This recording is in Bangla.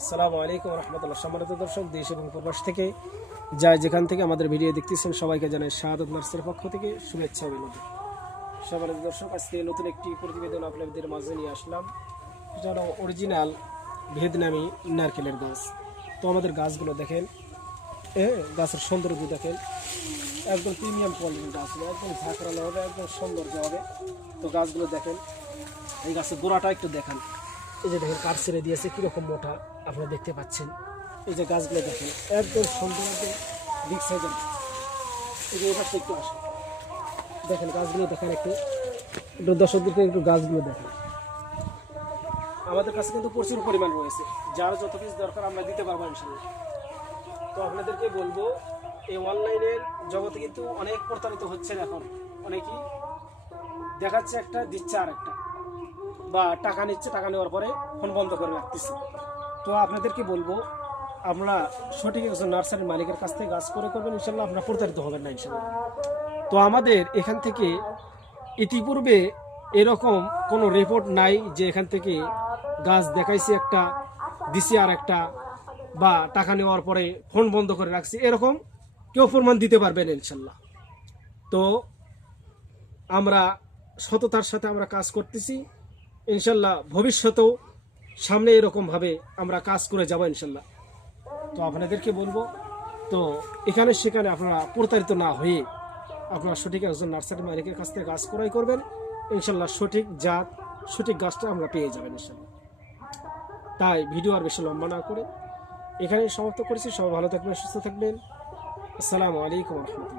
আসসালামু আলাইকুম রহমতুল্লাহ। সম্মানিত দর্শক, দেশ এবং প্রবাস থেকে যাই যেখান থেকে আমাদের ভিডিও দেখতেছেন সবাইকে জানাই শাহাদাত নার্সের পক্ষ থেকে শুভেচ্ছা অভিনন্দন। সম্মানিত দর্শক, আজকে নতুন একটি প্রতিবেদন আপনাদের মাঝে নিয়ে আসলাম। যেন অরিজিনাল ভিয়েতনামি নারকেলের গাছ। তো আমাদের গাছগুলো দেখেন, গাছের সৌন্দর্য দেখেন, একদম প্রিমিয়াম কোয়ালিটির গাছ, একদম ঝাঁকড়ানো হবে, একদম সৌন্দর্য হবে। তো গাছগুলো দেখেন, এই গাছের গোড়াটা একটু দেখান। এই যে দেখেন কাঠ ছেড়ে দিয়েছে কীরকম মোটা, আপনারা দেখতে পাচ্ছেন। এই যে গাছগুলো দেখেন, একদম সুন্দর, একদম বিগ সাইজের। এই যে এবার একটু আসে, দেখেন গাছগুলো দেখেন, একটু দর্শকদেরকে একটু গাছগুলো দেখেন। আমাদের কাছে কিন্তু প্রচুর পরিমাণ রয়েছে, যার যত পিস দরকার আমরা দিতে পারবো ইনশাল্লাহ। তো আপনাদেরকে বলবো, এই অনলাইনের জগতে কিন্তু অনেক প্রতারিত হচ্ছেন। এখন অনেকেই দেখাচ্ছে একটা, দিচ্ছে আর একটা, বা টাকা নিচ্ছে, টাকা নেওয়ার পরে ফোন বন্ধ করে রাখতেছে। তো আপনাদেরকে বলবো, আপনারা সঠিক একজন নার্সারির মালিকের কাছ থেকে গাছ করে করবেন, ইনশাল্লাহ আপনারা প্রতারিত হবেন না ইনশাল্লাহ। তো আমাদের এখান থেকে ইতিপূর্বে এরকম কোনো রিপোর্ট নাই যে এখান থেকে গাছ দেখাইছি একটা, দিছি আর একটা, বা টাকা নেওয়ার পরে ফোন বন্ধ করে রাখছি, এরকম কেউ প্রমাণ দিতে পারবেন ইনশাল্লাহ। তো আমরা সততার সাথে আমরা কাজ করতেছি, ইনশাল্লাহ ভবিষ্যতেও সামনে এরকমভাবে আমরা কাজ করে যাব ইনশাল্লাহ। তো আপনাদেরকে বলবো, তো এখানে সেখানে আপনারা প্রতারিত না হয়ে আপনারা সঠিক একজন নার্সারি মালিকের কাছ থেকে গাছ ক্রয় করবেন, ইনশাল্লাহ সঠিক জাত, সঠিক গাছটা আমরা পেয়ে যাবেন ইনশাল্লাহ। তাই ভিডিও আর বেশি লম্বা না করে এখানেই সমাপ্ত করেছি। সবাই ভালো থাকবেন, সুস্থ থাকবেন। আসসালামু আলাইকুম রহমতুল্লাহ।